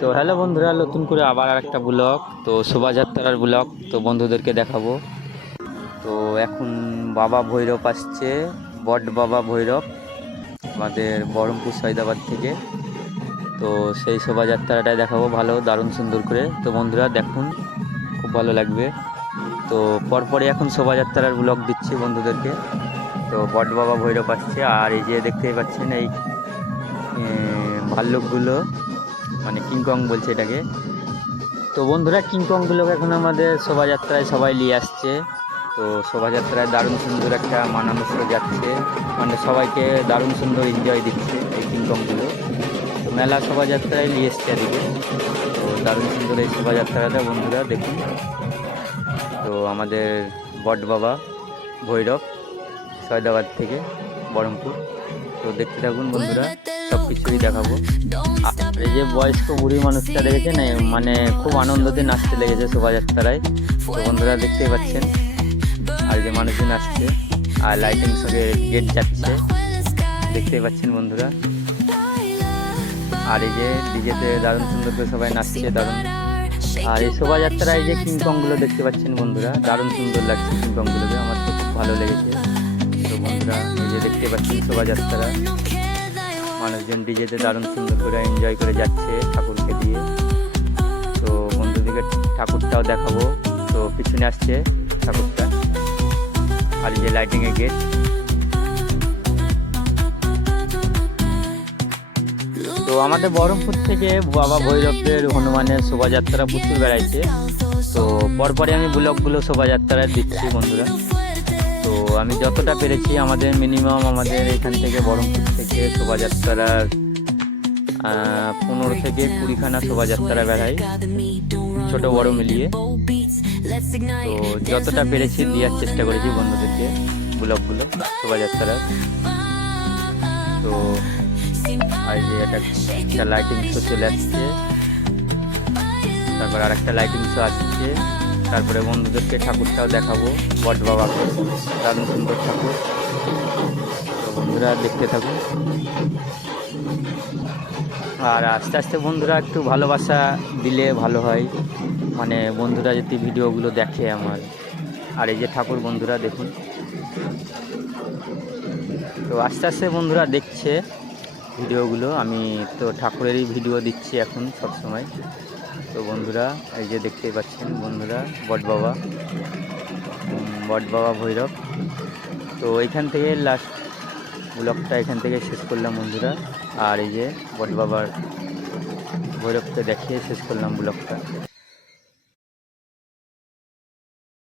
তো হ্যালো বন্ধুরা, নতুন করে আবার একটা ব্লগ, তো শোভাযাত্রার ব্লগ তো বন্ধুদেরকে দেখাবো। তো এখন বাবা ভৈরব আসছে, বট বাবা ভৈরব, আমাদের বহরমপুর সৈদাবাদ থেকে। তো সেই শোভাযাত্রাটাই দেখাবো ভালো দারুণ সুন্দর করে। তো বন্ধুরা দেখুন, খুব ভালো লাগবে। তো পরপরই এখন শোভাযাত্রার ব্লগ দিচ্ছি বন্ধুদেরকে। তো বট বাবা ভৈরব আসছে, আর এই যে দেখতেই পাচ্ছেন এই ভাল্লুকগুলো, মানে কিংকং বলছে এটাকে। তো বন্ধুরা কিংকংগুলোকে এখন আমাদের শোভাযাত্রায় সবাই নিয়ে আসছে। তো শোভাযাত্রায় দারুণ সুন্দর একটা মানানস্য যাচ্ছে, মানে সবাইকে দারুণ সুন্দর এনজয় দিচ্ছে এই কিংকংগুলো। তো মেলা শোভাযাত্রায় নিয়ে এসছে এদিকে। তো দারুণ সুন্দর এই শোভাযাত্রাটা বন্ধুরা দেখুন। তো আমাদের বট বাবা ভৈরব সয়দাবাদ থেকে বহরমপুর। তো দেখতে থাকুন বন্ধুরা, সব কিছুই দেখাবো। আর এই যে বয়স্ক বুড়ি মানুষটা দেখেছেন, মানে খুব আনন্দতে নাচতে লেগেছে শোভাযাত্রায়। তো বন্ধুরা দেখতেই পাচ্ছেন, আর যে মানুষজন আসছে, আর লাইটিং সঙ্গে গেট যাচ্ছে, দেখতেই পাচ্ছেন বন্ধুরা। আর এই যে ডিজেতে দারুণ সুন্দর করে সবাই নাচছে দারুণ। আর এই শোভাযাত্রায় যে কিংকংগুলো দেখতে পাচ্ছেন বন্ধুরা, দারুণ সুন্দর লাগছে কিংকংগুলোকে, আমার তো খুব ভালো লেগেছে। তো বন্ধুরা এই যে দেখতে পাচ্ছেন শোভাযাত্রা, মানুষজন ডিজেতে দারুণ সুন্দর করে এনজয় করে যাচ্ছে ঠাকুরকে দিয়ে। তো বন্ধুদেরকে ঠাকুরটাও দেখাবো। তো পিছনে আসছে ঠাকুরটা, আর এই যে লাইটিংয়ের গেট। তো আমাদের বহরমপুর থেকে বাবা ভৈরবের হনুমানের শোভাযাত্রা প্রচুর বেড়াইছে। তো পরপরে আমি ব্লগগুলো শোভাযাত্রা দিচ্ছি বন্ধুরা। তো আমি যতটা পেরেছি, আমাদের মিনিমাম আমাদের এখান থেকে বহরমপুর থেকে শোভাযাত্রা 15 থেকে 20খানা শোভাযাত্রা বেড়াই, ছোট বড় মিলিয়ে। তো যতটা পেরেছি দেওয়ার চেষ্টা করেছি বন্ধুদেরকে ব্লগগুলো শোভাযাত্রার। তো আর যে একটা লাইটিং শো চলে আসছে, তারপর আর একটা লাইটিং শো আসছে। তারপরে বন্ধুদেরকে ঠাকুরটাও দেখাবো, বট বাবাকে, দারুণ সুন্দর ঠাকুর। তো বন্ধুরা দেখতে থাকুন। আর আস্তে আস্তে বন্ধুরা একটু ভালোবাসা দিলে ভালো হয়, মানে বন্ধুরা যদি ভিডিওগুলো দেখে আমার। আর এই যে ঠাকুর বন্ধুরা দেখুন। তো আস্তে আস্তে বন্ধুরা দেখছে ভিডিওগুলো, আমি তো ঠাকুরেরই ভিডিও দিচ্ছি এখন সব সময়। তো বন্ধুরা এই যে দেখতেই পাচ্ছেন বন্ধুরা, বট বাবা ভৈরব। তো এইখান থেকে লাস্ট ব্লগটা এখান থেকে শেষ করলাম বন্ধুরা। আর এই যে বট বাবার ভৈরবকে দেখিয়ে শেষ করলাম ব্লগটা।